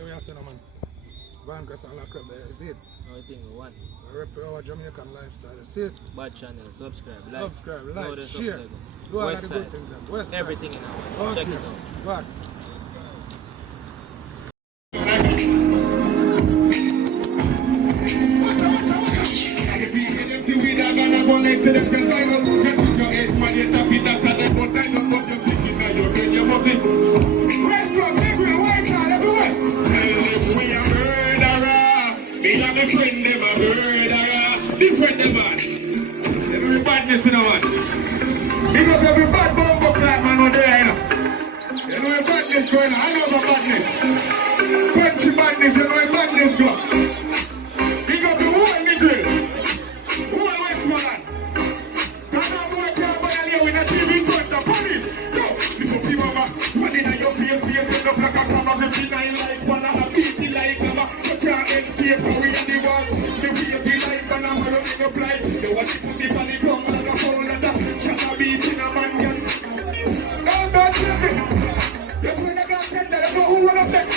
Yeah, we are saying, man. Vaughn and LockRev, that's it. I think we want. We rep our Jamaican lifestyle, that's it. Bad channel, subscribe, like. Subscribe, like, Load share. up, Do all West the side. good things. West side. Everything in our Okay. Check it out. Back. Every badness in the one. Big up every bad bumbo clap man on there, you know. You know your badness going on. I know the badness. Country badness, you know your badness go. Big up the whole Negril. Whole Westmoreland. Come on, boy, can't buy a lay with a TV in front of police. Yo, little people, man. One in your face, turn up like a camera. Every night like one and a beaty like camera. You can't escape, how we in the war. The wavy like and I'm running up like. You want the pussy for the drum like a foul letter. Shut up, beat in a man, girl. Oh, God, yes, when I got Kendall, you know who one of them?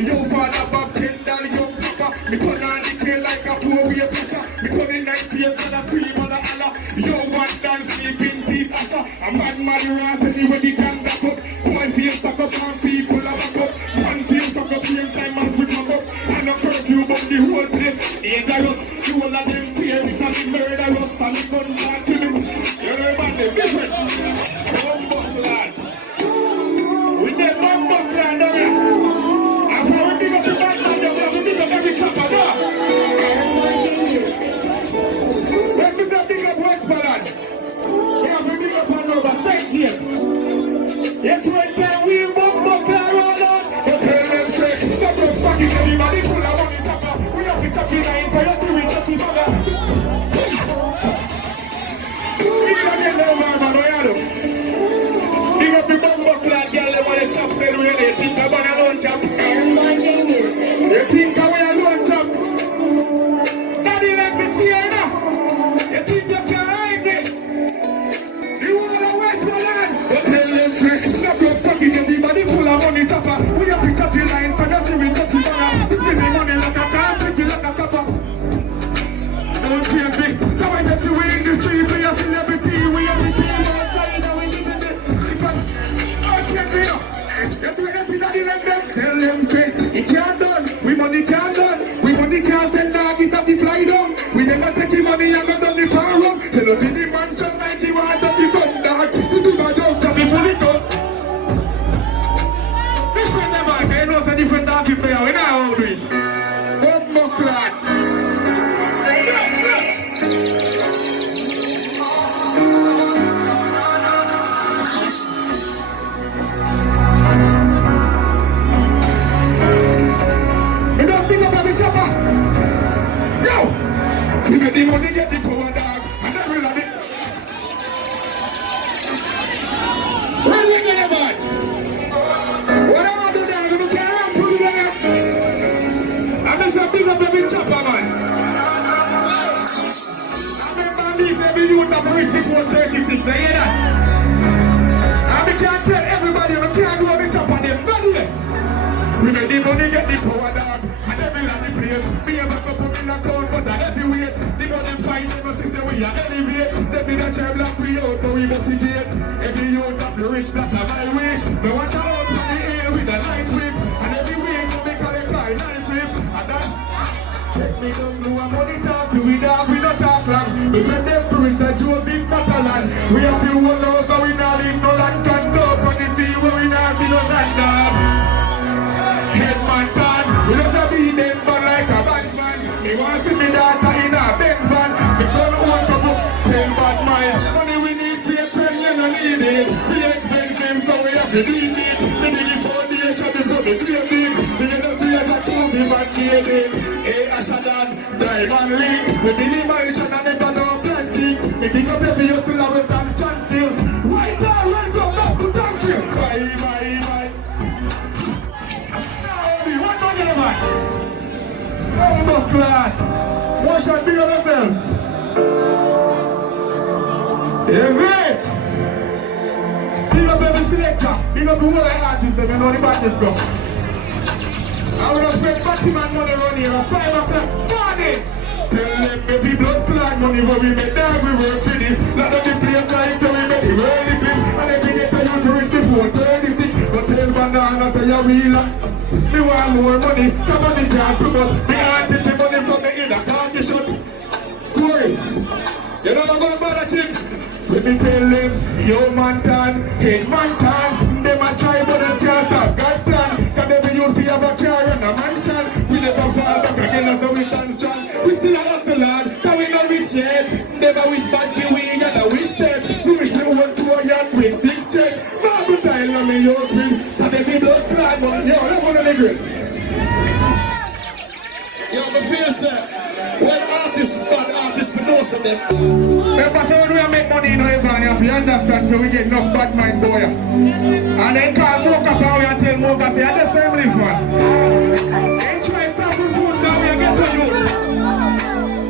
Yo, Fada, Bob Kendall, young papa. Me turn on the tail like a four-way pressure. Me turn in 9 p.m. and a cream on the Allah. Yo, one dance, sleep in peace, Asha. A mad ras anyway, the gang back up. Boy, feel stuck up and people are back up. Man, feel stuck up, same time as we come up. And a curfew about the whole place. Dangerous, you all of them fear it and the murderous. And the gun back to them. You know about them different. Bumbo lad. With them bumbo lad down here. And for we big up the band man, we big up every chopper there. When we say big up Westmoreland, we have to big up on over St. James. Yes, when time we bumbo lad roll on. You tell them say, stop up fucking everybody full of money chopper. We have to chop the line for you till we touch the bugger. Big up the bumbo clad girl, they want to chop said we they think about a lone chop. And YJ Music. They think about a lone chop. Daddy let me see her now. You think you can hide me? You want to Westmoreland? But tell them straight, stop your pocket, everybody full of money chopper. We have to chop the line for us till we touch the bugger. We spend the money like a car, take it like a copper. Don't change me, come and just the way in the street, we are celebrity, we are the team outside, and we live in it. Tell them straight, it can't done, we money can't done, we money can't send dog, it have the fly down. We never take the money and go down the power room. Tell us in the mansion 91 that you come dog, you do my job, tell me pull it up. Different man, they know it's a different dog you play, we know how to do it. Bumbo clad. Get the money, get the power dog, and then we'll have it. Ready again, everybody? Whatever the dog, you can't run through the dog. And this is a big up every chopper, man. I remember me say me youth have reached before 36, you hear that? And we can't tell everybody, you can't go on the chopper, them ready. We get the money, get the power dog, and then we'll have the place. Me have a couple in account, but I let you wait. We are elevate, step in the chair block we out, but we must negate. Every youth of the rich, that are my wish. We want a house from the hill with a nice whip. And every week we make a car, nice whip. And that, take me down to a money talk, we dog, we not talk long. We send them preach the Joseph Matalan. We have to one house, so we not leave no land can go. On the sea where we not see no land dog. Headman tan, we don't have to be dead, but like a bandsman. He wants to see me daughter in a Benz van. My son own couple, 10 bad minds. Money we need for a pen, you don't need it. We expensive, so we have to do it. We need the foundation before the dream big. The industry has a cozy man made it. Hey, Ashadan, Diamond Ring. We be the mansion and never know planting. We pick up every hustle and we stand still. Right now, run, go back to Thanksgiving. Bye. What money, man? Oh, no, clad. Wash and big on yourself. Every big up every selector. Big up the whole artist. You know the badness go. I will not spend batty man money run here at 5 o'clock morning. Tell them maybe blood clot money where we make dog we work for this. Lot of the place like so we make the early clip. And every day tell you to reach before 36. But tell banana say you real. Me want more money, come on the job too much. Me auntie take money from me in a county shot. Corey, you know about mother chick? Let me tell them, yo man tan, head man tan. Them a try but them can't stop God plan. Cause they be used to have a car and a mansion. We never fall back again as we stand strong. We still a hustle lad, cause we not rich yet. Never wish bad to we and I wish them. We wish them went to a yacht with 6 checks. Now good time on me yo twin. And they be blood clot money. Yo, let's go to Negril. Yo, but feel sir, when artists, bad artists, we know some them. Remember, so when we make money in Vaughn, you have to understand so we get enough bad mind boy. And then call Mocha and we tell Mocha, say, that's the family fun. Ain't try to stop with food now, we get to you.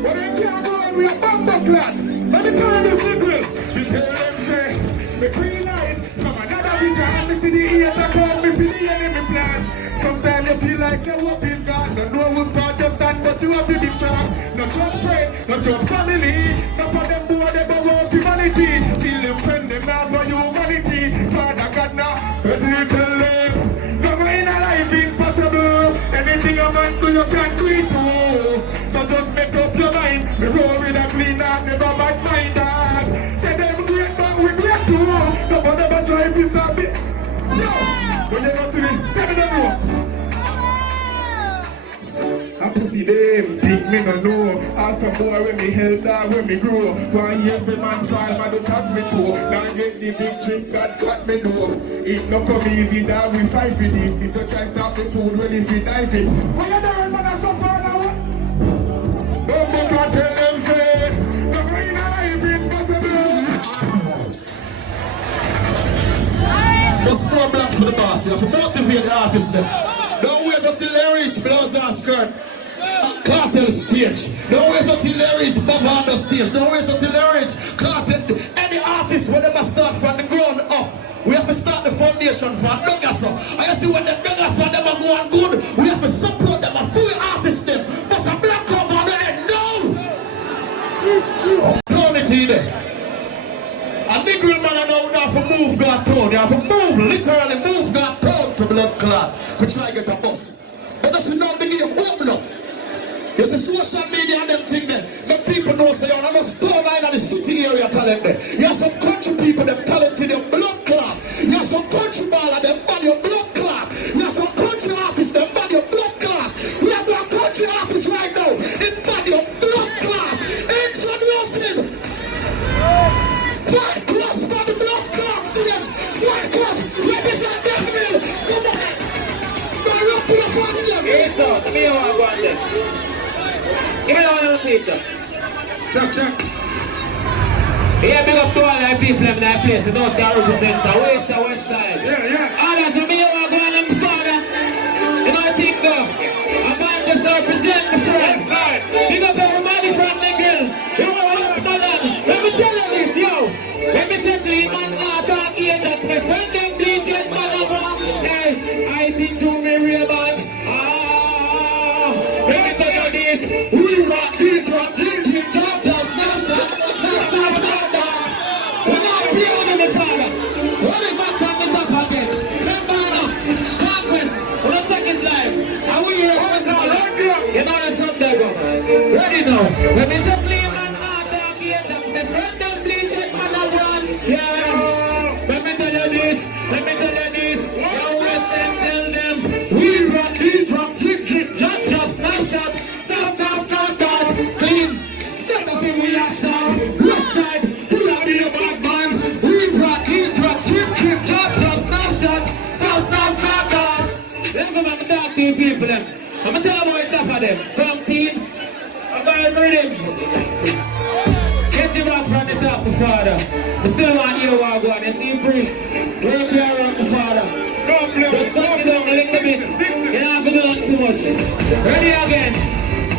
But they can't go and we a bumbo clot. Let me tell you this Negril. We tell them, say, we green light from another region. And we see the ear to come, we see the enemy plan. Sometimes you feel like the hope is gone. Don't know who's part to stand, but you have to be strong. Not just pray, not just family. Not for them boy, they go out humanity. Kill them friend, them not for humanity. Father God now, but we tell them, no man in a life impossible. Anything a man do, you can't do it too. So just make up your mind. We roll with a clean heart, never bad mind that. Say them great, but we great too. Nobody but drive this a bit. Yo, when you go to me, tell me don't know. I pussy them, think me no know. Ask some boy when me help dog when me grow. 1 year for man fall, man don't have me too. Now get the big drink, God got me know. It no come easy, dog we fight for this. If you try stop the food, when if you dive it. When you done, man I suffer now. Don't make a tell them say, no go in a life impossible. Just more black for the boss, you have to motivate the artists them. Don't wait until they reach blouse and skirt. Cartel stage. Don't wait until they reach Baughn the stage. Don't wait until they reach cartel. Any artist, when they must start from the ground up. We have to start the foundation from Dugasa. And you see when the Dugasa them are going good, we have to support them and full artists them. But some black cover on the head. No! Turn it in there. A Negril man I know now for move God town. You have to move, literally move God town to blood clot. We try to get a bus. But that's now the game open up. You see social media and them thing there. Make people know say you're not a stone line in the city area talent there. You have some country people them talent in your blood clot. You have some country baller them body your blood clot. You have some country artists them body your blood clot. We have our country artists right now in body your blood clot. Introducing White Cross by the blood clot stage. White Cross represent Negril. Come on. Go up to the front of them. Yes, sir. Let me know what I want them. Give me that one, teacher. Check. Yeah, big up to all the people in that place. You know, say I represent the west side. Yeah. Others, you know, I'm going to Fada. You know, I think though, I'm going to represent the friends. Big up everybody from Negril. You know what's going on? Let me tell you this, yo. Let me say clean man, not talk here. That's my friend, them DJ, man, hey, I think you me real bad. Let me tell you this. We rock this, rock drinking, drop down, snapshot. We're not playing in the Fada. Run it back on the top again. Remember now, Conquest, we're not taking live. And we here, you know the song there, bro. Ready now. Let me say clean man, not talk here. That's my friend, them bleaching, man, I run. Yeah. Let me tell you this. Yo, West them, tell them. We rock these rocks, drink, drop, snapshot. Stop, God. Clean. That's the thing we are down. West side, full of be a bad man. We rock these rocks, drink, drop, snapshot. Stop, God. Let's go back to talk to you people, them. I'm going to tell about each of them. Come team. I'm going to read them. Get you back from the top, my father. I still want you to walk on. You see free. We're up here around my father. Just touch it down a little bit. You don't have to do that too much. Ready again.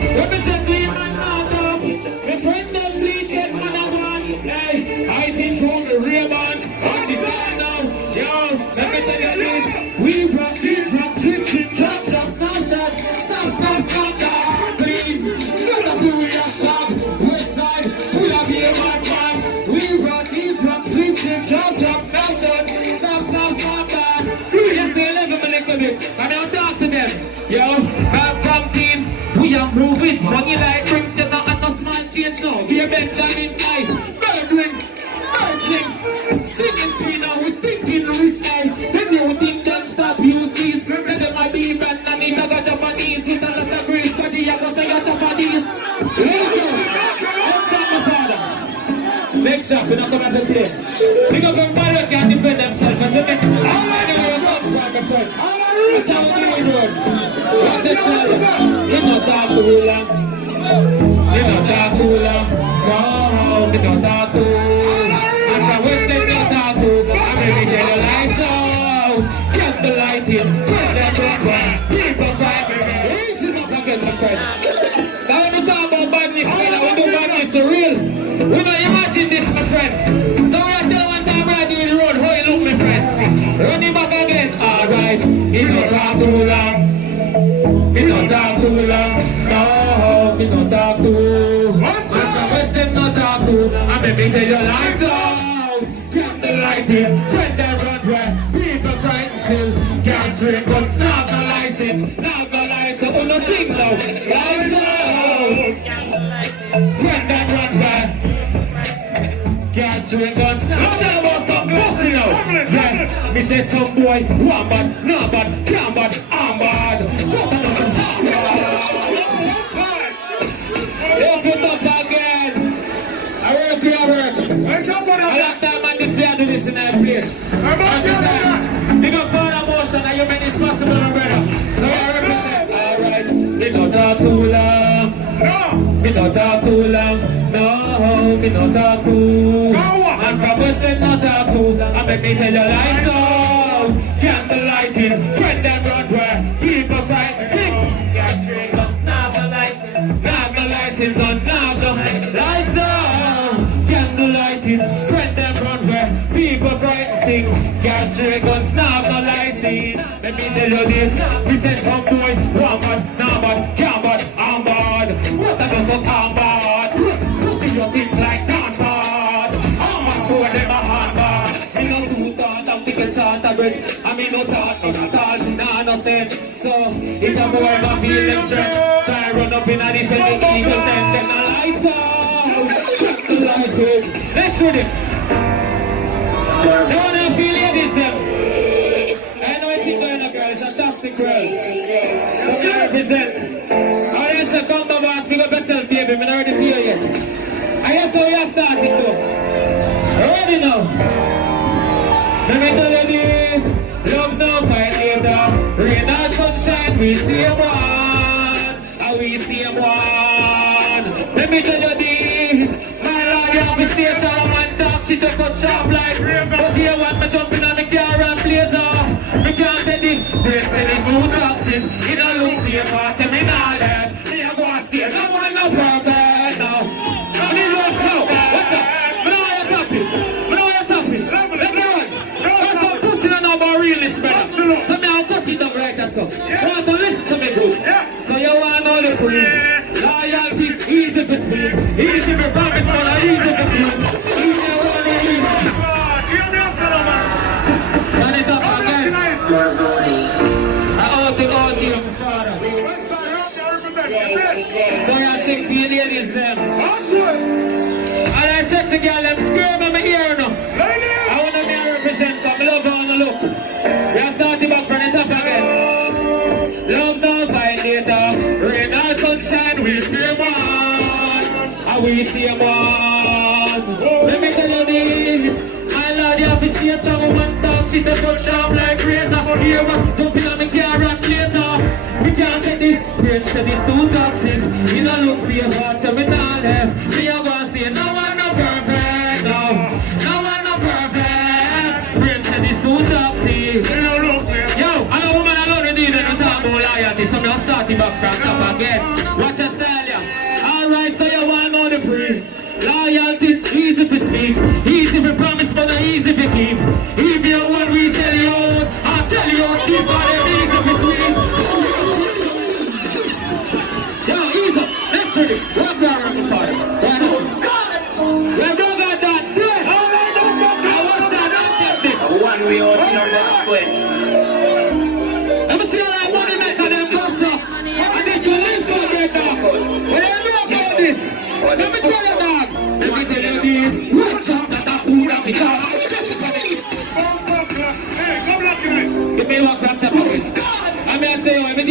Represent clean man now, dog. My friend them bleaching man I want. Hey, I think you're the real man. What you say now? Yo, let me tell you this. We rock these rocks, drink, drop, snapshot. bad. Stop, that clean. Not a few we are club. West side, full of beer, man. We rock these rocks, clean shit, drop, snap, that. Stop, that. Yes, they love him a little bit. And I'll talk to them. Yo, back from team. We are moving. Money like brings you not at no small change now. We are Benjamin's eye. Birdwing, birdsing. Singing sweet now, we stinking rich out. Them new thing them stop use keys. Say them a be bad and need a got Japanese. With a lot of grease for the other say a Japanese. Let's shot my father. Next shot, we not come out to play. Pick up and Barrow can defend themselves. I say, man, how many of you come from my friend? That's how we do it. What just tell you? You not talk too long. You not talk too long. No, you not talk too long. And from West End, you talk too long. I'm ready to get the lights out. Get the light in. Friend and brother. People fight me. Easy not forget my friend. Now when you talk about badness, I want to badness for real. We don't imagine this, my friend. So we are telling one time riding with the road, how you look, my friend. Running back again. Alright. It don't talk too long. It don't talk too long. No, it don't talk too. I'm from West End, not talk too. I'm a bit of your lights out. Grab the light in. Friend and run dry. People frightened still. Gas ring, but snap the license. Now the license. Oh, no thing now. Lights out. Friend and run dry. Gas ring, guns. Now tell about some bossy now. Yeah, me say some boy. One bad, no bad, can't bad, I'm bad. What another I'm bad. Look it up again. I work. I like that man if they do this in that place. As you said, big up Fada motion and you make this possible, my brother. So I represent. Alright, me not talk too long. Me not talk too long. No, me not talk too. I'm from West End, not talk too. I make me tell your lights out. Get the light in. Friend and run where people fight. Sing. Gas ring on snap the license. Snap the license on snap the lights out. Get the light in. Friend and run where people fight. Sing. Gas ring on snap the license. Let me tell you this. We say some boy, one bad, no bad, can't bad, I'm bad. What a does not come bad. Pussy you think like that bad. I'm a sport them a hand bad. Me no do thought I'm thinking short of breath. I mean no thought, nah no sense. So if a boy ma feel them strength, try run up in a this and the eagle send them the lights out. Cut the light in. Let's shoot it. They wanna feel ladies them. I know it's going up, girl. It's a toxic world. So we represent. I just say, come to boss, pick up yourself, baby. I'm not ready for you yet. I guess how we are starting though. Ready now. Let me tell you this. Love no fight later. Rain or sunshine, we see him one. And we see him one. Let me tell you this. My lord, you have a station and one talk. She just got sharp like rain. But here want me jumping on the car and blaze off. Me can't tell it. Brace in his new toxin. He don't look safe, but him in all that. Me a go and stay. No one no perfect now. I need one cow. Watch out. Me know how you tap it. Me know how you tap it. Let me run. Cause some pussy don't know about realness, brother. So me I'll cut it down right as so. You want to listen to me good. So you want to know the proof. Loyalty, easy to speak. Easy to promise, but easy to keep. Easy to run the easy. Turn it up again. More voting. I ought to you, Fada. So I think the ladies them. And I sexy girl them scream in my ear now. I want to be a represent from love on the look. We are starting back from the top again. Love no fight later. Rain or sunshine, we see him on. And we see him on. Let me tell you this. My lord, you have to see a strong woman talk. She take up sharp like razor. Here, don't be on the car and blazer. We can't take the brain to this too toxic. You don't look safe, but you me not left. Me a go stay. No one no perfect, no. No one no perfect. Brain to this too toxic. Yo, and a woman alone with you, don't talk about loyalty. So I'm starting back from top again. Watch your style, yeah. Alright, so you want to know the free. Loyalty, easy to speak, easy to promise, but not easy to keep. If you want, we sell you out, I'll sell you out cheap, but it's easy to sweet.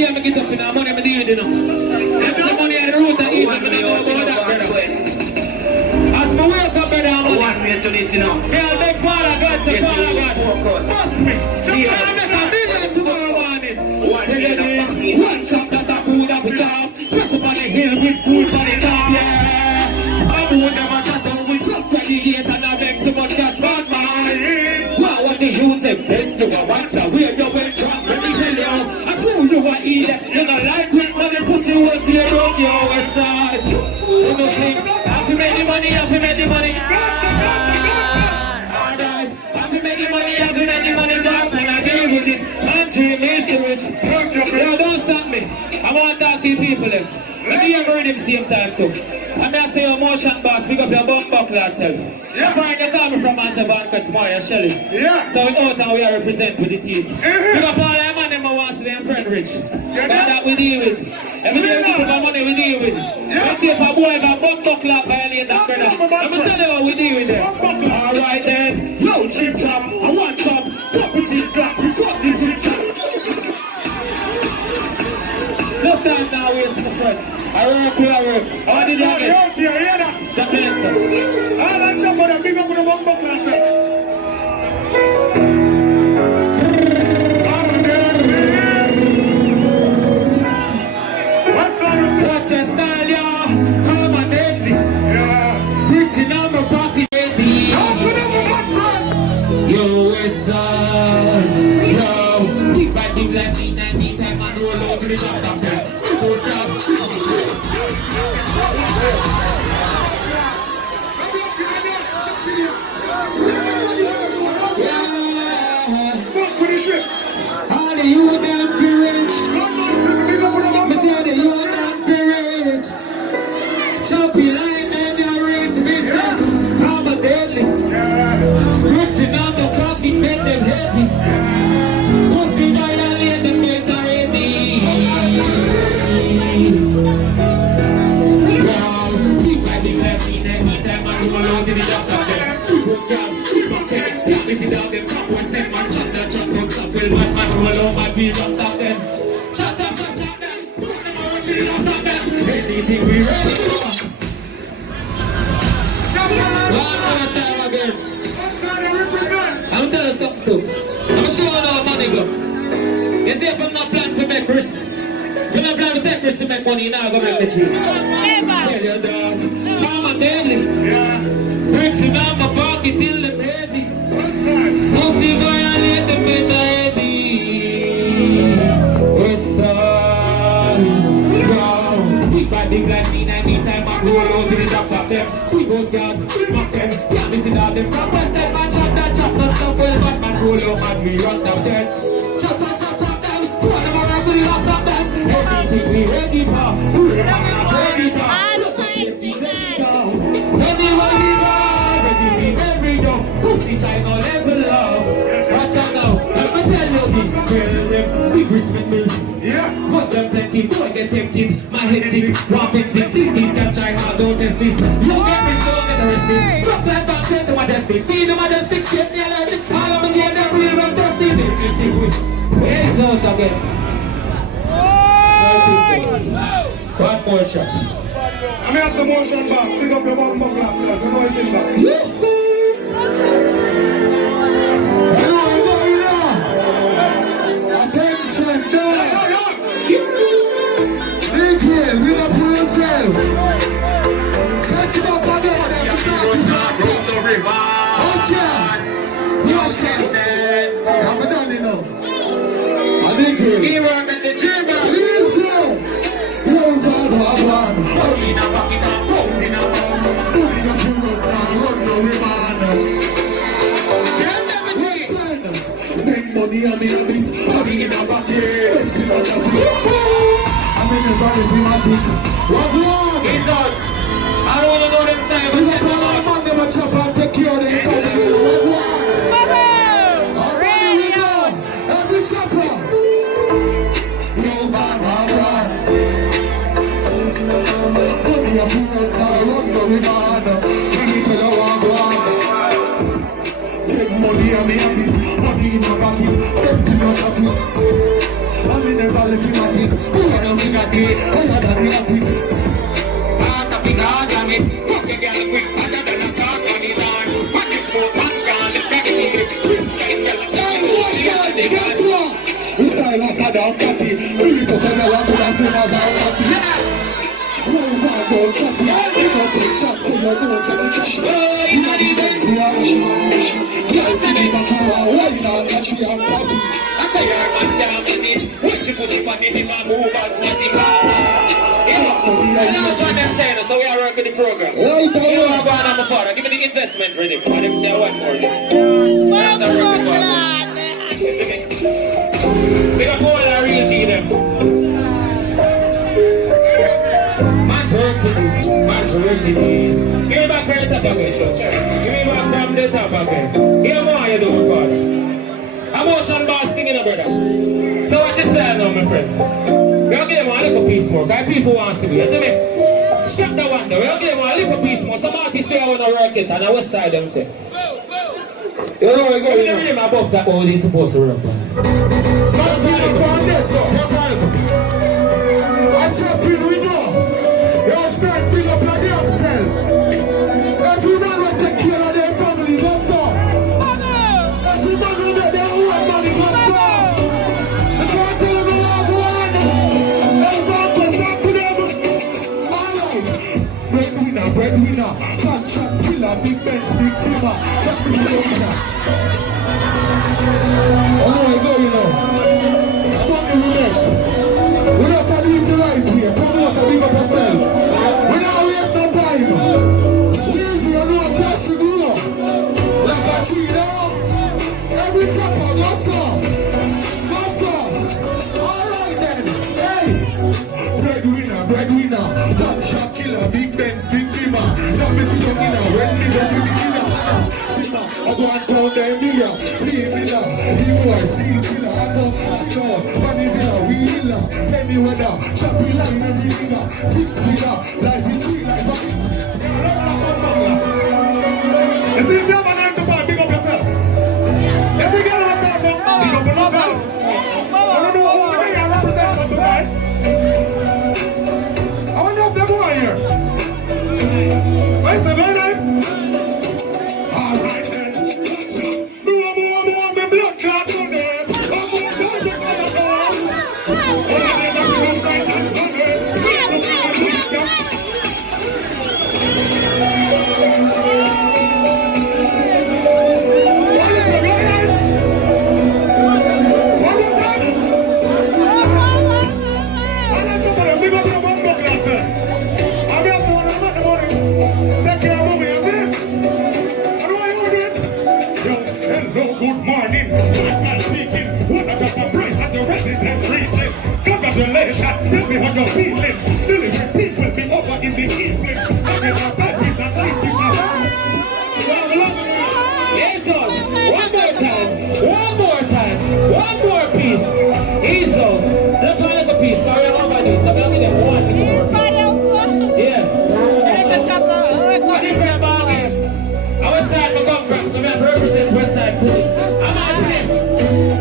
see how I get up in the money I deal with, you know. If the money at the root of evil, I don't know about that, brother. As my wake up, brother, I'm One way to this, you know. yeah, big Father God, say Father God. Trust me. Still gonna make $1 million tomorrow morning. One chop that a food up with chop. Just up on the hill with food on the top, yeah. I'm who never just how we just graduate and I make so much cash, bad man. What you use it, bend to a wonder where you went from. Let me tell you, I told you what eat it. You know, like with money, pussy was here, broke your west side. You know, see, happy make the money, happy make the money. Alright, happy make the money, happy make the money, boss, and I deal with it. I'm dreaming so rich. Yo, don't stop me. I want to talk to you people, them. Let me hear the same time too. I may say your motion boss, pick up your bum buckle yourself. Yeah. Find the call me from Master Vaughn, Maria, Shelly. Yeah. So it's out and we are represent with the team. Pick up all them and them who wants to them friend rich. But that we deal with. Every day we put our money we deal with. Let's see if a boy have a bum buckle up violate that brother. Let me tell you how we deal with them. Alright then. Yo, chip chop, I want some. Pop the chip chop, we pop the chip chop. No time now, waste my friend. I work. How did you have it? Jump in, sir. I'll jump on a big up with a bum buckle, sir. Watch your style, y'all. Come on, deadly. Yeah. Bricks in my pocket, baby. Yo, what's up? Yo, deep by deep like me, 19 time I roll over the top there. Go stop. All the you and them rich. Me say the you and them rich. Choppy line and your rich business. Come a deadly. Mixing up the coffee, make them heavy. Pussy violate them, make them heavy. Wow, deep like the left, anytime I do alone to the doctor. Two goes down, two buckets. Yeah, me sit down, them top boys, set my chop, that chop, come stop. Well, my man roll on my feet, chop, top them. Chop, chop, chop, chop them. Put them on the top, them. Anything we ready for. One more time again. I'm tell you something too. I'm sure how money go. You see if I'm not planning to make risk. If you're not planning to take risk to make money, you're not going to make the cheap. Tell your dog. How am I daily? Bricks in my pocket till them heavy. Pussy violate them better heavy. What's up? Yo, big bad big like me, 19 time I roll out to the top them. We go scout, knock them. Yeah, this is all them from West End, man. Chop them, so well, but man roll out and we run down there. Chop them. Put them around to the top them. Everything we ready for. Ready for. Look at this, we ready for. Anywhere we go, ready we every go. Pussy time on level up. Watch out now, let me tell you this. Tell them, big respect bills. Yeah. Put them plenty, don't get tempted. My head sick, walk it sick. See these guys try hard, don't test this. You get me, don't get arrested. Drop that back, straight to majestic. Be the majestic, get me allergic. All of them get them real and testing. Here's out again. One more shot. I'm here some motion boss. Pick up your bum buckle yourself. You know what you're doing. I know I'm going now. Attention, now. Negril, big up for yourself. Scratch it up again. I'm done, you know. I think he work at the gym, man. Listen. You're Vaughn. Only in a pocket and bones in a pound. Bookie up to us now. Run the remand. Can't everything. Make money, I mean a bit. Money in a pocket. Empty not just I'm in the valley for my dick. What one? He's out. I don't want to know them saying. But you come on, man, never chop and take care of the economy. What one? Every chopper. Yo, Vaughn. Money a fool car, run the remand. Let me tell you what go on. Take money and me a bit. Money in a pocket, empty not a fit. I'm in the valley for my dick. Who are the big daddy? Who are the big daddy? I'm the big daddy. Fuck a girl quick, other than a star on the line. What is more fun than the back of the guess what? We style like a damn catty. We took a girl and put us in as our catty. Yeah! One more chatty. We don't take chats, so you know say the cash. In the bed, we are rushing. Can't see the tattoo, why not catch you and papi? I say your man can't manage. What you put it on him and move as what he can. Yeah, and that's what I'm saying, so we are working the program. Right, you are going on my father. Give me the investment ready. And them say one more. That's our working program. We got all our real G them. Man work for this. Man work for this. Give me back from the top of it, show. Give me back from the top of it. Here more you do, father. Emotion boss thing in a brother. So what you say now, my friend? We'll give them a little piece more, because people want to be, you see me? Stop the one there, we'll give them a little piece more. Some artists they want to work it, and the west side them say. You know, you know. Above that, what are they supposed to run up on? What's up, you know? You start big up your damn self. Every man will take care of their family, what's up? Every man will get their own money, what's up? The can't tell them all one. Everyone goes back to them. Alright. Breadwinner. Contract killer, big Benz, big Keva. That's the breadwinner. Oh no, I go, you know. I'm on the women. We just have to do it the right way. Promote and big up yourself. We don't waste no time. Easy, you know, cash should go. Like a tree, you know. Every chopper, go slow. Go slow. Alright then. Hey. Breadwinner. Contract killer, big Benz, big Keva. Now me sit down in a when me go to the dinner. I go and pound them here. I steal killer, I go chill out, money villa, we villa, any weather, choppy line, every nigga, 6 figure, life is sweet like that. You see, if you have a 9 to 5, big up yourself. You see, get yourself up, big up on yourself. I don't know how many I represent for tonight. I wonder if they're more here. Where's the very night? Alright then. Tell me how you're feeling. Delivery people be over in the evening. Yes, son. One more piece. Easy. Just one little piece. Carry on by this. So I'm going to get one little piece. Yeah. I was trying to come from, so I represent West Side fully. I'm on this.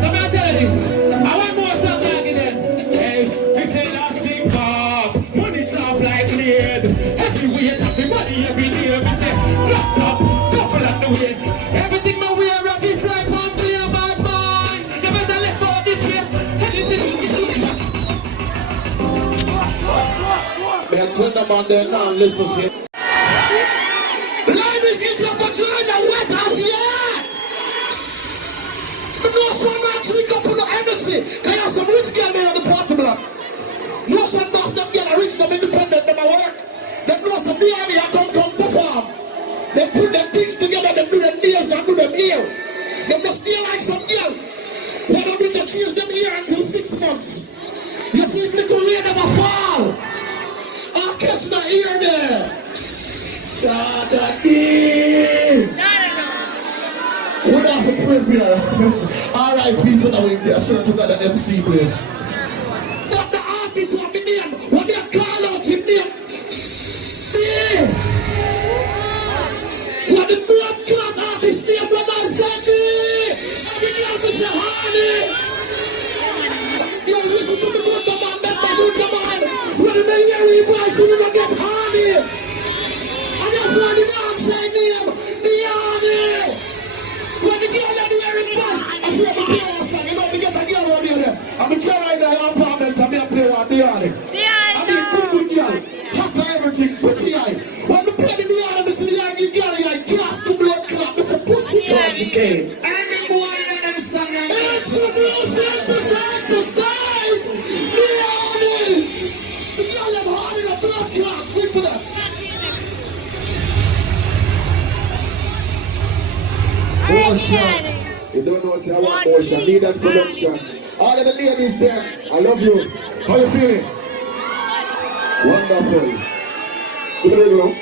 So I'm going to tell you this. I want more something in there. Hey, this is elastic bar. Money sharp like lead. Every weight of the money every day. We say, drop, couple of the weight. Everything my way around this life on me and my mind. You better let go of this face. Man, turn them on there now and listen shit. Ladies, if you're not in the White House yet, no son man drink up on the embassy. Can you have some rich girl there on the party block? No son boss them girl rich, them independent, them a work. Them know some day and come perform. They put them things together, they do them nails and do them hair. They must stay like some girl. Why don't we change them hair until 6 months? You see if little rain never fall. I'll catch the ear there. God, that is. What have to pray for you? R.I.P. to the wind there, sir, to the MC place. But the artist want me name, when they call out him name, yeah. What the blood clot artist name, when I said me, every girl me say honey. You listen to the good man, that man. see me not get honey. I just want the dog say name, the honey. When the girl are wearing pants, I swear to play a song. You know, they get a girl over there. I'm a girl right now in my apartment, and I play one, the honey. I mean, good girl. Hot for everything, pretty eye. When we play the honey, I see the eye, give girl, I cast the blood clot. I say, pussy till she came. And the boy and them song, introduce it to center stage. The honey. The girl them hard in the blood clot. Simple that. Ocean. You don't know, say I want Ocean. Leaders production. All of the ladies there, I love you. How you feeling? Wonderful. You know?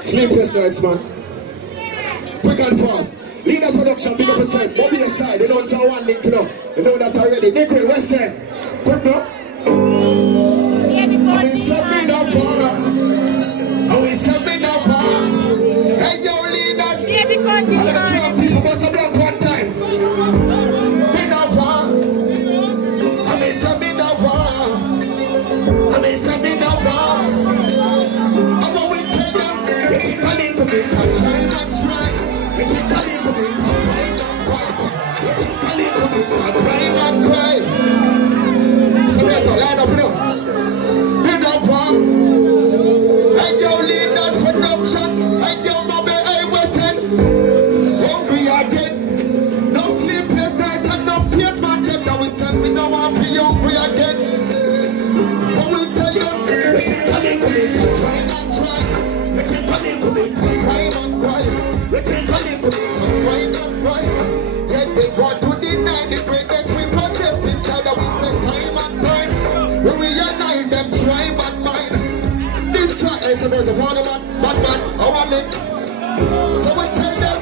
Sleepless nights, man. Quick and fast. Leaders production, big up yourself. Bobby aside. You know it's our one link, you know. You know that already. Negril, West End. Quick now. I mean, something now, Fada. I mean, something now, Fada. Hey, yo, leaders. I let the trap people must have done one time. Been now, Fada. I mean, something now, Fada. I mean, something now, Fada. I want to tell them, you think I need to be try and try. You think I need to be fight and fight. You think I need to be cry and cry. So we have to line up, you know. Been now, Fada. Hey, yo, leaders production. Hey, yo, Bobby, hey, West End. Hungry again. No sleepless nights and no tears, man. That we send me now and be hungry again. But we tell them, you think I need to be try and try. You think I need to be cry and cry. You think I need to be cry and cry. Yet they got to deny the greatness we protest inside that we say time and time. We realize them try but mine. This try is about the Vaughn man, bad man, our link. So we tell them,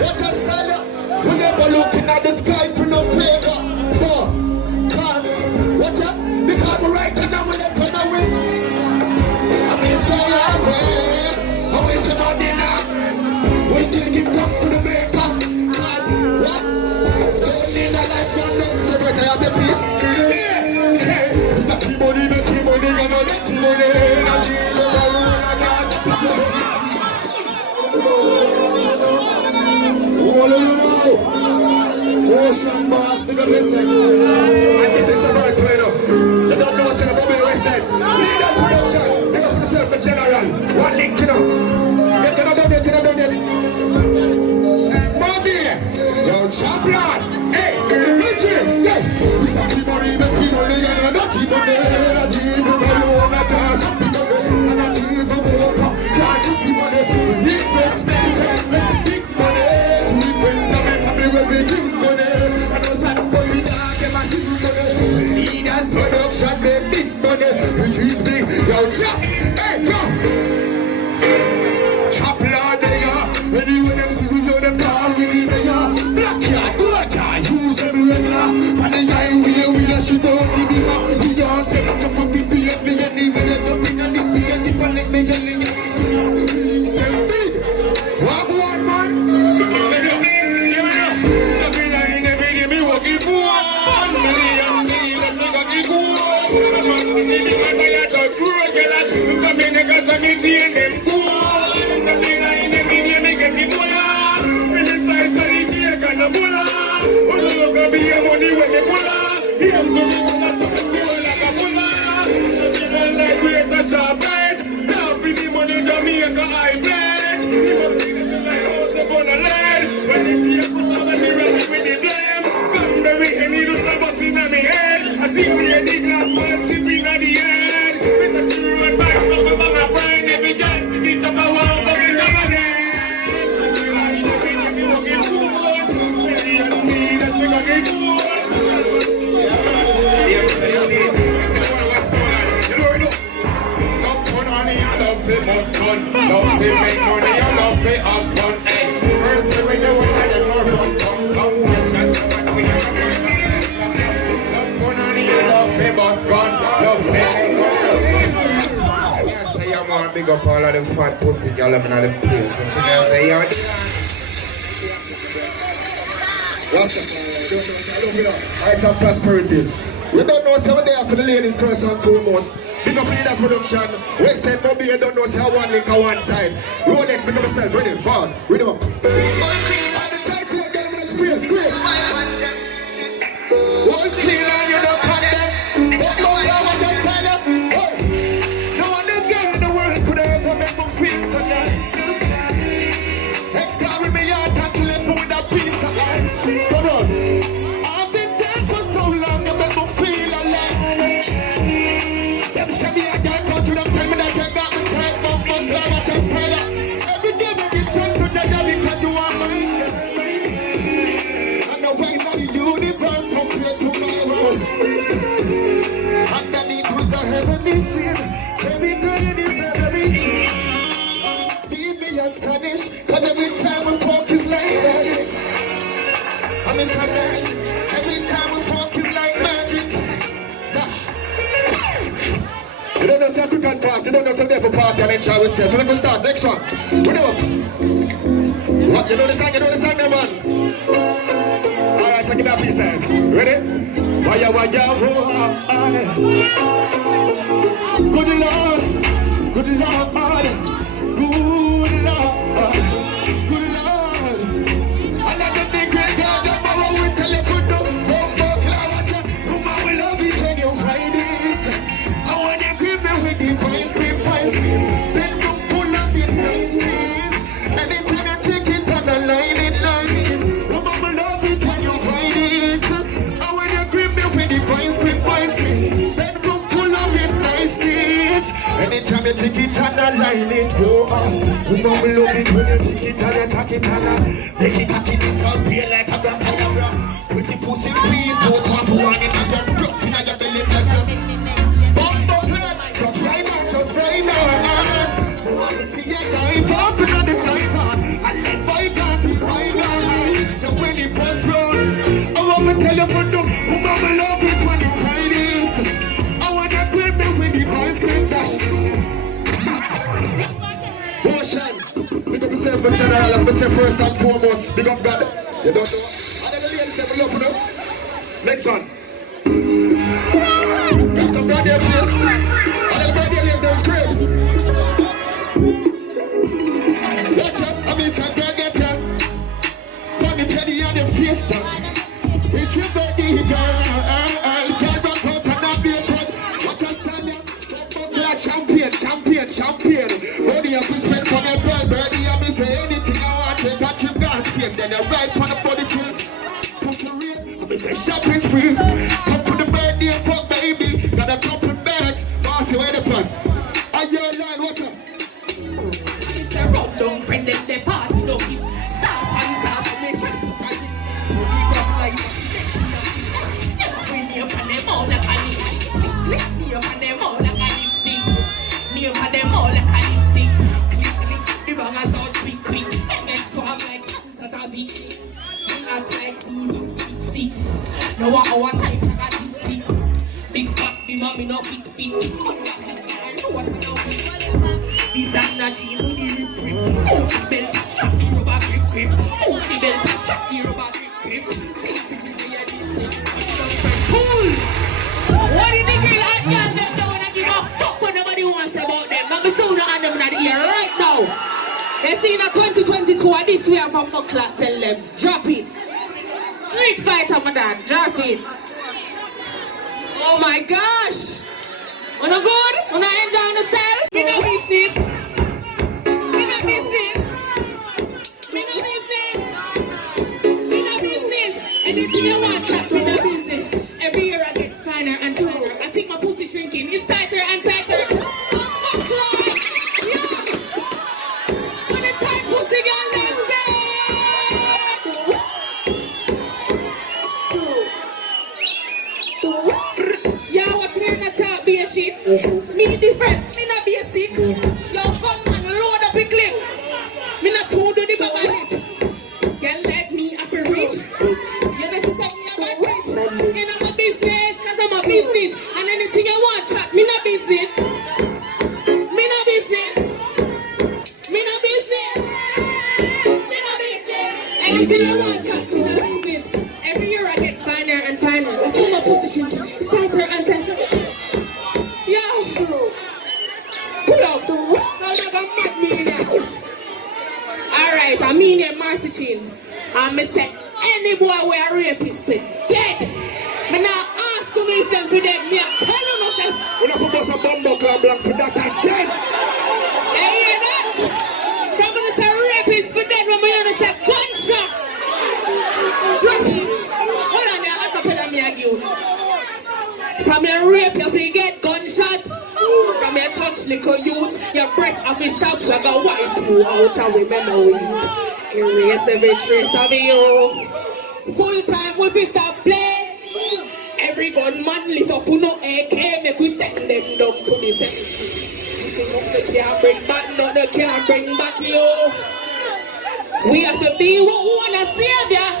let us tell you, we never looking at the sky for no favor. No, cause, watch out, because we're right and now we're left on our way. I mean, so I'm way, always about dinner. We still give thanks to the maker. Cause, what? Don't need a life from them. So we can have the peace. Yeah, hey, Mr. Key-Money, the Key-Money, and all the Key-Money. Ocean boss, big up yourself. And this is a bird play now. You don't know what's in the Bobby West End. Leaders production, big up yourself, the general. One link, you know. Get to the donate. Bobby, yo, champion. Hey, Negril, yeah. Mr. Key-Money, the Key-Money, and the Key-Money, and the Key-Money, and the Key-Money, and the Key-Money. Can't you keep on it? Investment, make big money. Two friends and my family will be good money. And those that go be dark, they must do money. Leaders production, make big money. Which is big, yo, chop, hey, yo. Chop lord, they are. Anyway, them see we know them call, we need they are. Black yard, good yard, use them regular. And the guy we are should don't give him up. We don't say, chop up the PF, we get the way up in on this big as the panic, make a link. What one man? Chopping line every day, me walking for 1 million let's make a kick one. I'm not going to be my touch road, girl. I'm coming to get a meeting and them go. Chopping line every day, me get the bola. Finish like Sunny Cake and the bola. Oh, no, go be your money when they bola. Here I'm going to be bola, so I'm going like a bola. Chopping line like we're a sharp edge. Now be the money Jamaica I pledge. He must be the like house up on a lead. When they be a push up and me run with the blame. Come baby, any do some bust in my head. I see me a big black man chipping at the head. With the true and back up above my brain. Every guy see the chop a wall, but it's a money. I know we should be walking forward. Teddy and me, let's make a get forward. Must gun. Love to make money, you love to have fun. First we do it and then more fun comes. Some watch and what we have. Love money, you love to bust gun. Love to make money. I say you want big up all of the fat pussy girl in the place. So I say you're I some prosperity. You don't know, so we're there for the ladies first and foremost. Big up Leaders Production. West End Bobby, you don't know, so one link on one side. Rolex, big up yourself. Ready? Vaughn, read up. One clean and you don't cut them. But no love, just tell you. No other girl in the world could ever make me feel so nice. Ex-car with me heart until they put a piece of ice. Come on. I've been dead for so long, you make me feel alive. Them say me I can't go to them, tell me that I got me tight, but love, I just tell you. Every day we return to Jaja because you are mine. And the way that the universe compared to my world. Underneath was a heavenly scene. Baby girl, you deserve everything. Leave me astonished, cause every time we fuck is like magic. I miss her magic. Every time we fuck is like magic. You don't know so quick and fast, you don't know so there for party and enjoy yourself. So let me start, next one. Put it up. What, you know the song, there, man? Alright, so give me a piece side. Ready? Waya, waya, good Lord, good Lord, good Lord, good Lord. I love the Negril girl, the mama will tell you good no. Bumbo Clara, woman will love it when you ride it. I want you grip me with the vice grip. Then don't pull up your nice face. Anytime you take it on the line, it lines. Woman will love it when you ride it. I want you grip me with the vice grip. Then don't pull up your nice face. Anytime you take it on the line, it go on. Woman will love it when you take it on the tack it on the. Make it cocky disappear like a black camera. Pretty pussy people, top one in the front in your belly like a bumbo clap. Just right now. I want to see you dive up in the diver. I let my gun be right now. The when it was run, I want to tell you what the woman will love it when you ride it. I want to grip me with the voice grip dash. Ocean, big up yourself, the general, and myself first and foremost. Big up God. You don't know. I never ladies never love you. Next one. Have some brand new face. I never brand new face, don't scream. Watch out, I mean some girl get ya. Put the penny on your face now. It's your body, girl. Girl rock out and not be a cut. What I tell you? Like champion. Body up is spent for my girl. Birdie, I may say anything I want. They got you gas pain. Then I ride for the body kill. Come for real, I may say shopping free. Come for the birthday, fuck baby. Got a couple bags. Marcy, where the plan? Are you line? Watch out. It's a rub down friend, they party no keep. Start and make fresh starting. We come like bring me up on them all like a lipstick. Click me up on them all like a lipstick. Me up on them all like a lipstick. Click, the bangers out quick. They make swab like cancer to be. I tight see. No our type like a deep. Big fat, the mommy no fit. This and that she do the rip. Ouchie belt, shot the rubber grip. Ouchie belt, shot the rubber grip. Cool. What did the girl and girls them don't wanna give a fuck what nobody wants about them? But me soon and them in the ear right now. They see in a 2022 and this way from Buckler tell them drop it. Street fighter, my dad, drop it. Oh my gosh. Wanna good? Wanna enjoy yourself? Me no business. Anything you want, chat me no business. Every year I get finer and finer. I think my pussy shrinking. It's tighter and tighter. Yeah. When the tight pussy girl left yeah, what's me in the top be a shit? Me different, me not be a sick. Yo, come and load up a clip. Me not too do the baba lip. Girl like me, I feel rich. You know, sister, me I'm a rich. And I'm a business, cause I'm a business. And anything you want, chat, me not business. Me not business. Me not business. Me not business. Anything you want, chat, me not business. Every year I get finer and finer. I think my pussy shrinking. It's tight Marcy Chin. And me say, any boy where a rapist is dead. Me now ask you if them for dead. Me a tell you nothing. We don't put a bumbo club black for that again. You hear that? From when say rapist for dead, when we say gunshot. Drop. Hold on there, I can tell me again. From your rape, you fi get gunshot. From your touch little youth, your breath of his stop, we gonna wipe you out of our memories. Erase every trace of you. Full time we fi stop play. Every gunman lift up on no AK, make we send them down to the cemetery. Nothing can't bring back, nothing can't bring back you. We have to be what we wanna save ya.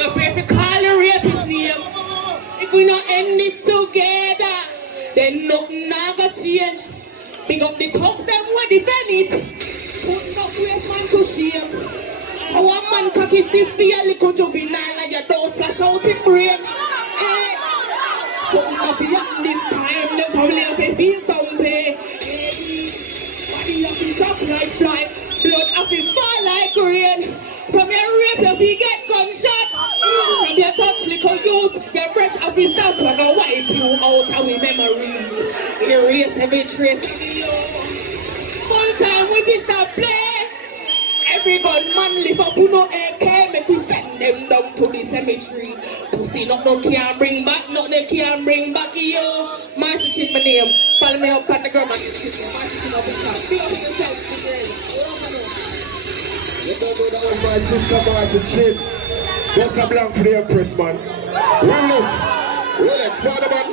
No afraid to call the rapist name. If we not end this together, then nothing not gonna change. Big up the thugs, them will defend it. Put no waste man to shame. How a man cocky still feel a little juvenile and your door splash out in brain. Hey, something not be happen this time. The family have to feel some pain. Hey, body have to drop like fly. Blood have to fall like rain. From your rape, if you get gunshot. From your touch little youth, your breath of his stop, we're gonna wipe you out of our memories. Erase every trace of you. Full time we be stop play. Every gunman lift up who no AK, make we send them down to the cemetery. Pussy nothing can't bring back, nothing can't bring back you. Marcy Chin my name. Follow me up on the girl, man. Marcy Chin up the top. Be up yourself, You don't know that was my sister Marcy Chin. Just a blank for the Empress, man. Rolex, Fada, man.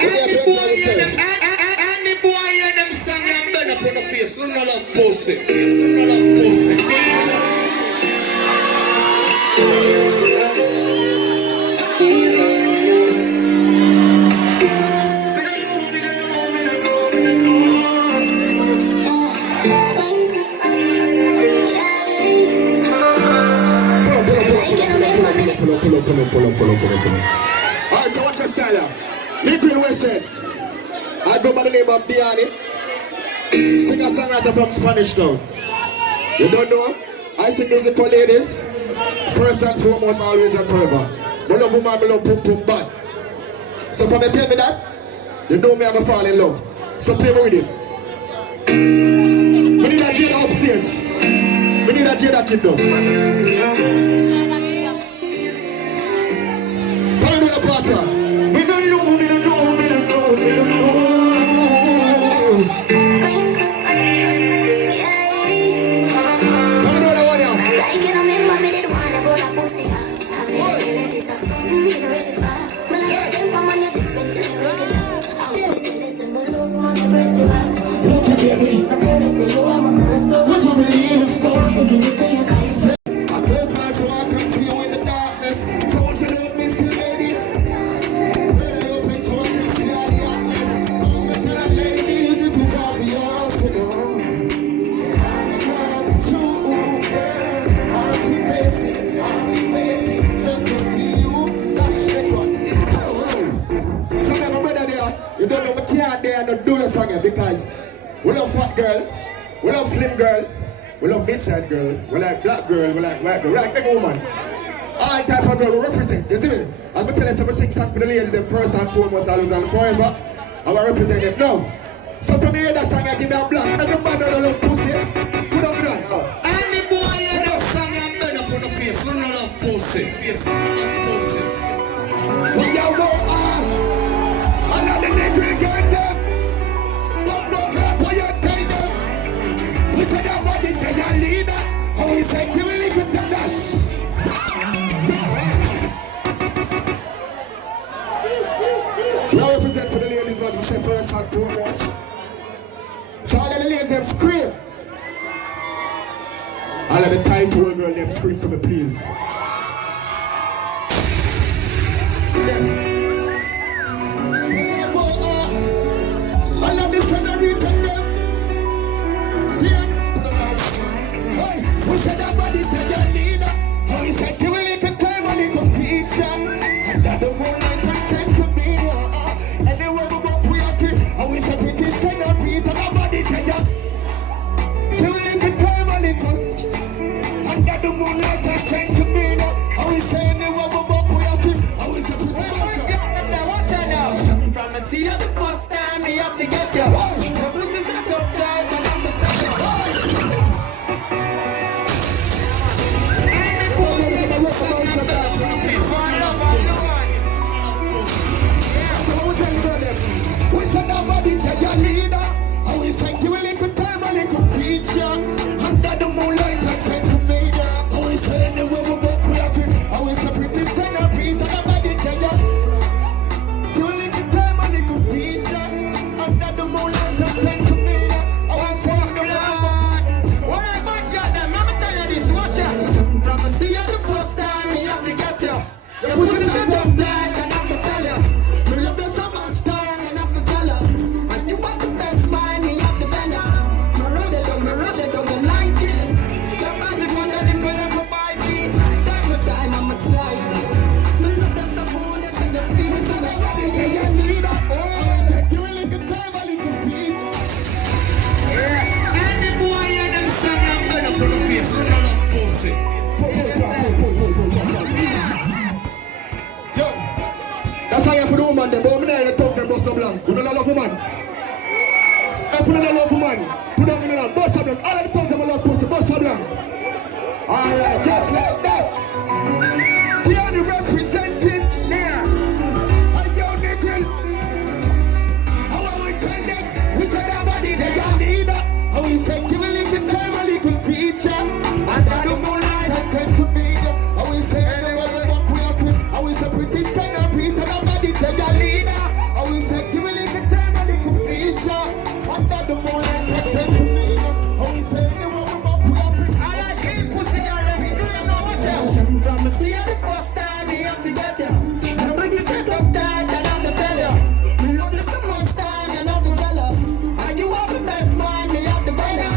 Any boy hear them song and burn up on the face. No love pussy. No love pussy. Pull up. Alright, so what's your style now? Negril was said, I go by the name of Diani, singer-songwriter from Spanish Town. You don't know? I sing music for ladies, first and foremost, always and forever. I love woman, I love pum pum bad. So for me tell me that, you know me, I'm gonna fall in love. So play me with it. We need a Jada upstairs. We need a Jada kingdom. Follow me the partner. We don't know. Because we love fat girl, we love slim girl, we love mid-sized girl, we like black girl, we like white girl, we like big woman. All type of girl we represent, you see me? I'm going to tell you some things for the ladies, them first and foremost, always and forever. I will represent them now. So from here, that song I give me a black, every man that love pussy, put up that. Any boy hear that song and burn up on the face, we don't love pussy. Face, pussy. We are go on, I love the Negril girls them. We said our body says a leader, and we said you will live with the dash. Now represent for the ladies what we say first and foremost. So all of the ladies them scream. All of the tight old girl them scream for me please. All of the senorita them. We said our body says a leader, and we said give a little time and little feature, and that the whole life makes sense to me. Anyway we go we have it, and we said pretty senorita, our body says a give a little time and little, and that the whole see you the first time, me have to get you. My pussy set up tight and I'm the we said nobody take your leader. And we sang you a little time and a little feature. Under the moonlight like sense of media. And we said anywhere we go creative. And we said pretty centerpiece and nobody take you. You a little time and a little feature. Under the moonlight like sense of media. And we said the Lord. What about you then? Let me tell you this, watch out. From I see you the first time, me have to get you. Your pussy set up tight and I'm to tell you. Me love you so much time and I'm for jealous. And you want the best mind, me have the better. Me run it down, me like it. Your body full of the milk for my feet. Time to time, I'm a slide. Me love you so good, that's in the feels and I got it. Yeah, you need a said you a little time, a little feet. Yeah, and the boy and them son, I'm better for the face. We don't have pussy. Yo, that's how you for the woman, them. But I'm not in the top, them bust no blank. You don't love woman. I put on a love woman. Put on a love, bust a blank. All of the times I'm a love pussy, bust a blank. Alright, just like that. The only representing there. And yo, Negril. How we tell them? We said our body, they got need up. And we said, give a little time, a little feature. And that the moonlight has sent to me. And we say, anyway, we walk with it. And we say, pretty centerpiece. And our body, they got leader. And we say, give a little time, a little feature. And that the moonlight has sent to me. And we say, anyway, we walk with it. I like clean pussy, girl. Let me do it now, watch out. From see you the first time, me have to get you. My body set up tight, and I'm to tell you. Me love you so much time, and I'm for jealous. And you have the best mind, me have the better.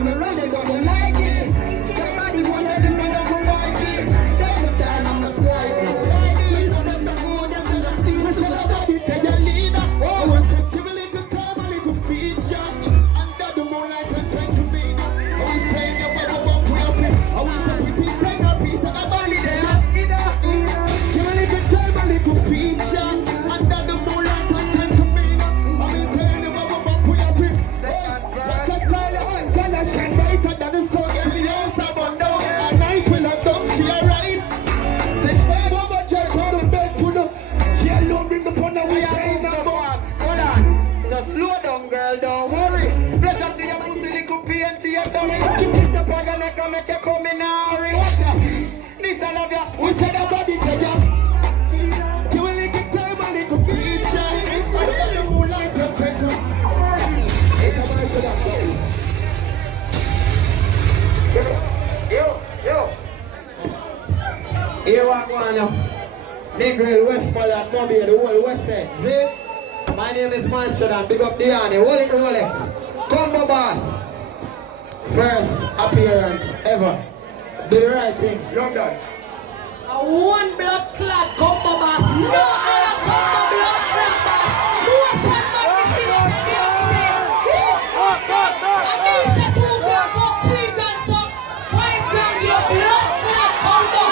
Me run it down, me like it. Your body full of the milk, me like it. Time to time, I'm a slide. Me love you so good, that's in the feels. Me say nobody take your leader. Oh, we say give a little time, a little feature. Under the moonlight and sense of me. And we say never go back with it. And we say pretty centerpiece and nobody there. Give a little time, a little feature. Under the moonlight and sense of me. And we say never go back with it. Let us call her on, girl, and shine brighter than the sun. Get me house up and down. At night when I'm done, she arrive. Say, stay over, Jack, on the bed, put up. She alone bring the fun and we are in the box. Hold on. So slow down, girl, don't worry. Splash up to your pussy, little pain to your tummy. Keep this up on your neck and make you come in a hurry. Watch out. This I love you. We said our body to you. Give a little time, a little feature. Under the moonlight, you take some. It's a man to that girl. Yo. Here we go now. Negril, Westmoreland, Mobile, the whole West End. See? My name is Maestro and big up Diane. Hold it Rolex. Combo boss. First appearance ever. Do the right thing. Young dad. A one blood clot combo boss. No other combo blood clot boss. Motion man is in the upset. And there is a 2 grand for 3 grand so 5 grand your blood clot combo.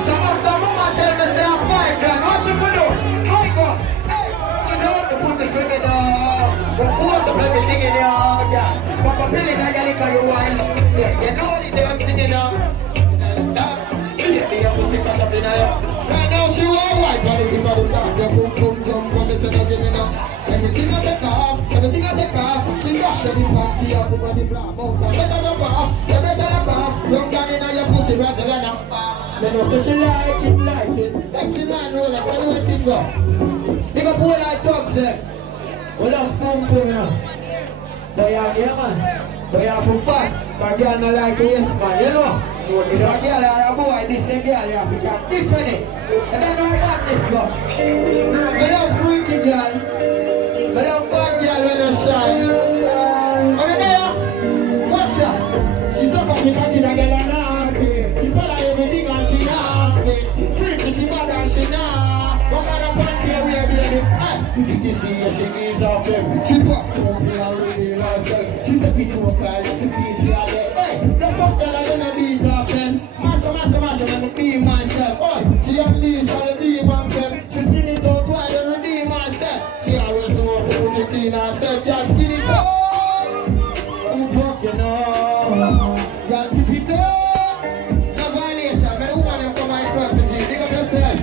Some of the mama tell me say I'm 5 grand. What she for do? I go. You know the pussy for me though. But force of everything in your girl. Papa feeling I got it for you wine. You know the damn thing in your. Your pussy cut up in her. Right now she want white body tip of the top. Your boom boom jump from me say no giving up. Everything on the calf, everything on the calf. She got the panty up over the black mouth. Better go off, you better go off. Young down in your pussy razzle and up. Then after she like it. Taxi man roll like I know what thing go. Big up all like dogs there. We love boom boom you know. But you have here man. But you have from back. But girl not like waist man, you know. If a girl or a boy, this a girl, you have to get different it. And then I got this go. We love freaky girl. We love bad girl when you shine. Over there, watch her. She's up on the cocky, that girl and nasty. She swallow everything and she nasty. Freaky, she can see her, she is off them. She popped up in her reveal herself. She said, "Pitch up, girl, let you feel she are there." Hey, the fuck girl, I'm gonna beat off them. Master, let me be myself. Oh, she unleashed on the beat myself. She skin it out wide and redeem herself. She always know how to put it in herself. She skin it out. I'm fucking up. Girl, keep it up. No violation. Me the woman them come my front with you. Dig up yourself.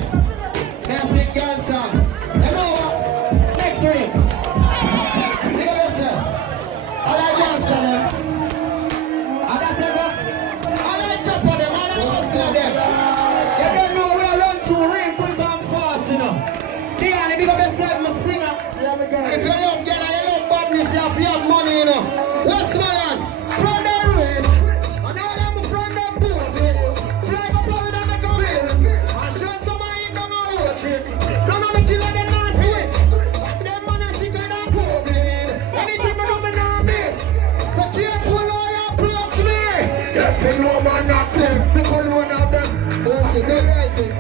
That's it, girl, son. You know what? Next reading. Dig up yourself. I like youngster them. I got them up. I like chopper them. I like hustle them. You don't know where I run through ring quick and fast, you know. Diana, big up yourself, my singer. If you love girl and you love badness, you have to have money, you know. Westmoreland, from the rich. And all of my friends, them booze. Fly go Florida, make a bill. And show somebody in down a road trip. None of the killer, them not switch. Them man are sicker than COVID. Anything me do, me not miss. So careful how you approach me. Get to know man not them. Because one of them. Okay, they right it.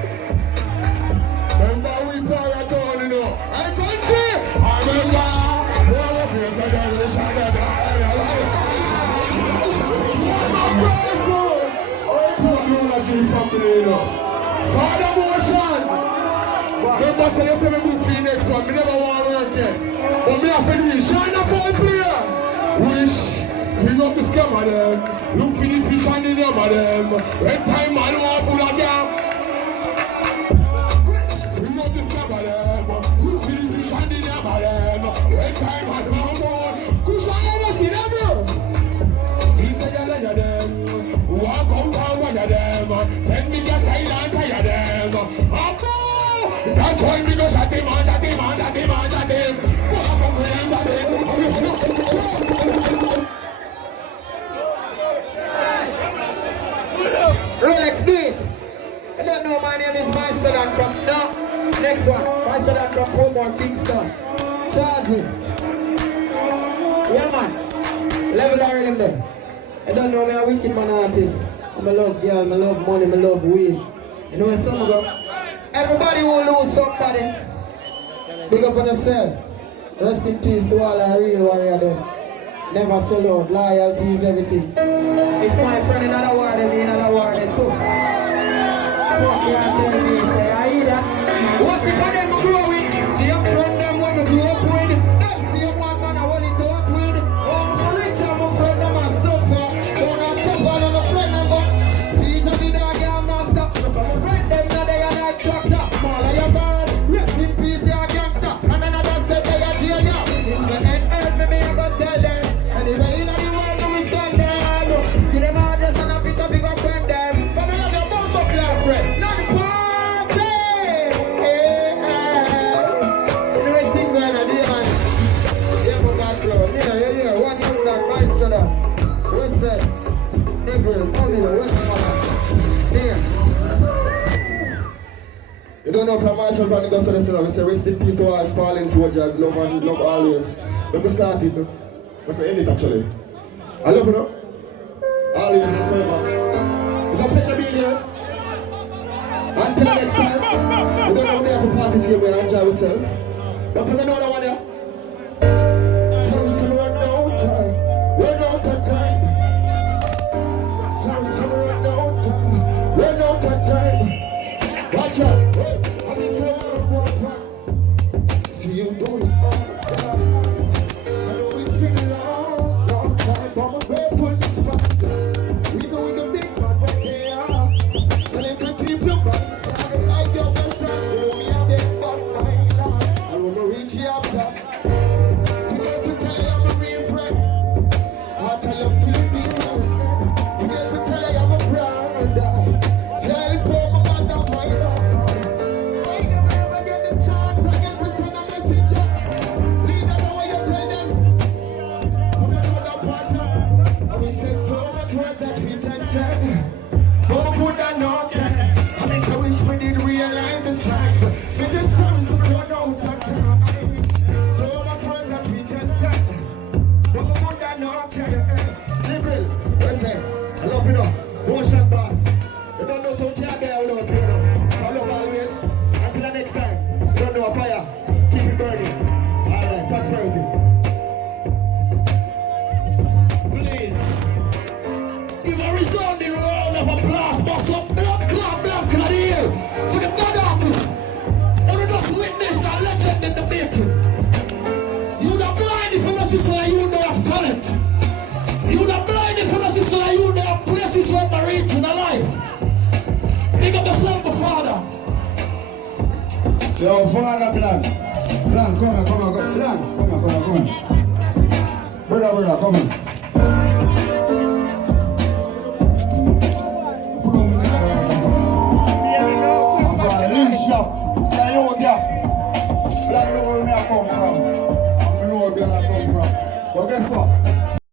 Remember we play a town, you know. I country. I remember. All of you, I got this, I got that. Fada motion. Remember say you say me book for the next one. Me never want to work yet. But me have to do it. Shine a phone player. Wish. Bring up the scammer them. Look for the fish and the name of them. When time man want full of them. Bring up the scammer them. Look for the fish and the name of them. When time man want more. Cushion never see them bro. See the girl of them. Walk out and one of them. Then me get silent tire them. That's why me go shot him. Pull up from range at him. Rolex beat. I don't know, my name is Maestro from now. Next one. Maestro from Portmore, Kingston. Charge it. Yeah man. Level the rhythm there. I don't know, me a wicked man artist. I love girl, I love money, I love weed. You know where some go? Everybody will lose somebody. Big up on yourself. Rest in peace to all our real warrior them. Never sell out, loyalty is everything. If my friend in another war, then me in another war then too. Fuck you and tell me, say I hear that. What's the for them grow with? See your friend them when we grow up with. Don't see your one man I want it to work with. Oh, I'm for rich, I'm a friend them I suffer. Don't not chop on a friend them but Peter the dog, I'm not stop. So for my friend them, now they are like tractor. All of your bad, rest in peace, you're a gangster. And another said they are jail, yeah. If you ain't heard me, I go tell them. Anyway, in the world, we stand them. Give them address and a picture, big up friend them. Come in on the bumbo class, friend. Not the party! You know what thing going on here, man? Yeah, for that, bro. Yeah. What is that? Maestro, that? What's that? Negril, Westmoreland. There. You don't know from Marshall from the Gospel, we say rest in peace to all fallen soldiers, love and love always. Let me start it, no? Let me end it actually. I love you, no? Always and forever. It's a pleasure being here. Until next time, we don't know we have to party here, we enjoy ourselves. But for the other one here, sorry, we're no time. We're not on time. Sorry, we're no time. We're not on time. Watch out. I mean, say I'm going to see you do it all. I know it's been a long time, but I'm grateful this past. We doing the big man right there. So if you keep your back side, I get the side. You know me, I get back my life. I want to reach you after. Forget to tell you I'm a real friend. I'll tell you till you be known. Forget to tell you I'm a brother. Tell poor my mother my love. I never ever get the chance. I get to send a message. Listen to you there, places where the region alive. Big up yourself, the Father. Yo, Fada, plan, come on. Plan, come on. Brother, come on.